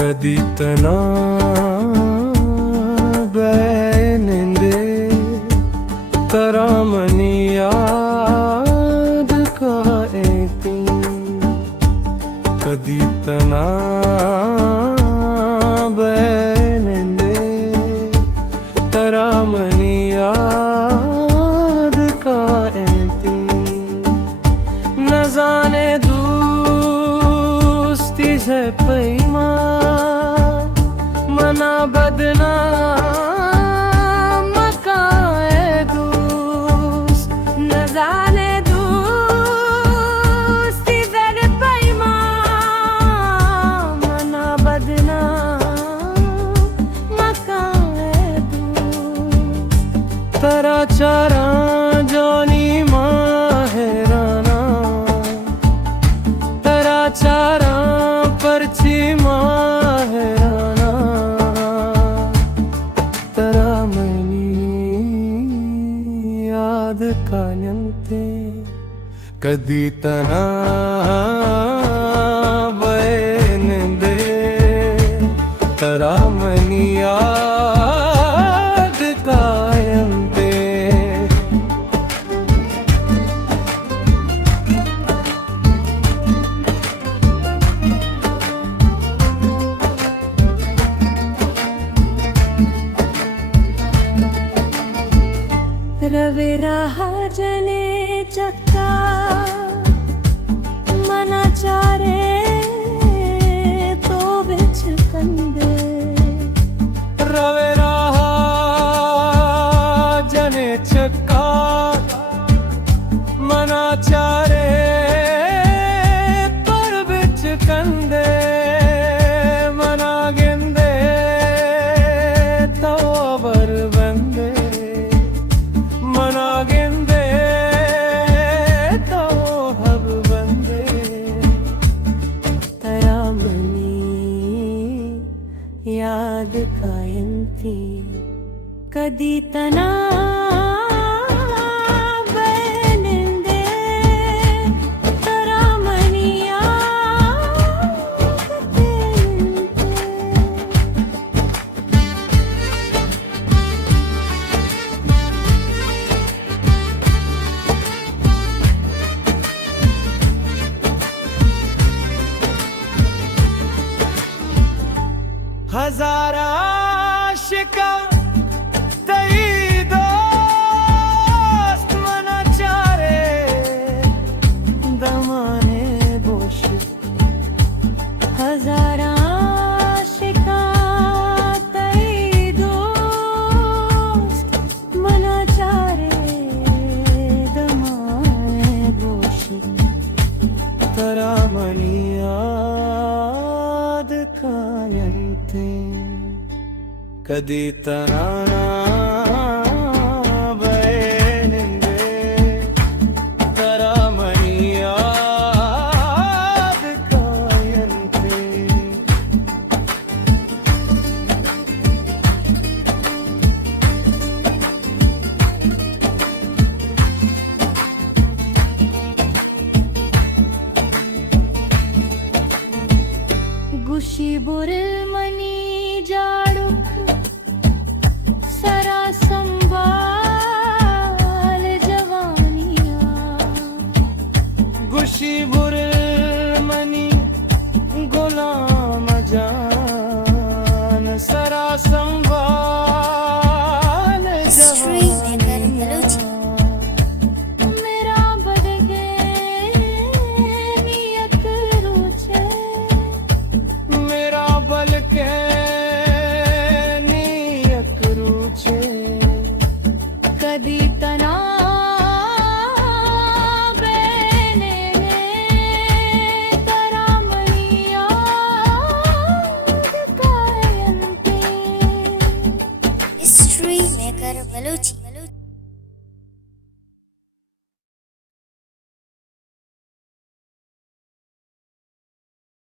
कदी तना बैनिंदे तरामनी याद का एती कदी तना बैनिंदे तरामनी याद का एती न जाने दोस्ती से पैमा मना बदना मकाए दोस्त न जाने दोस्ती से पैमा मना बदना मकाए दोस्त तरा चारा जानी माहेराना तरा चारा परची माहेराना तरा मनी याद कायंते कदी तना बैनिंदे तरा मनी याद कायंते रवेरा जने चक्का मना चारे तो बिच कंदे रवेरा जने चक्का मना चारे पर बिच कंदे मना गिंदे तो बर बंदे मना गिंदे तो हब बंदे तरा मनी याद कायंती कदी तना बैनिंदे तरा मनी याद कायंते हजारा शिका तई दोस्त मना चारे दमाने बोश हजारा शिकायतई दोस्त मना चारे दमाने बोशी तरा मनी याद कायंते कदी तना बैनिंदे तरा मनी याद कायंते गुशी बुरिल मनी जाड़ुक सरा संभाल जवानिया गुशी बुर मनी गुलाम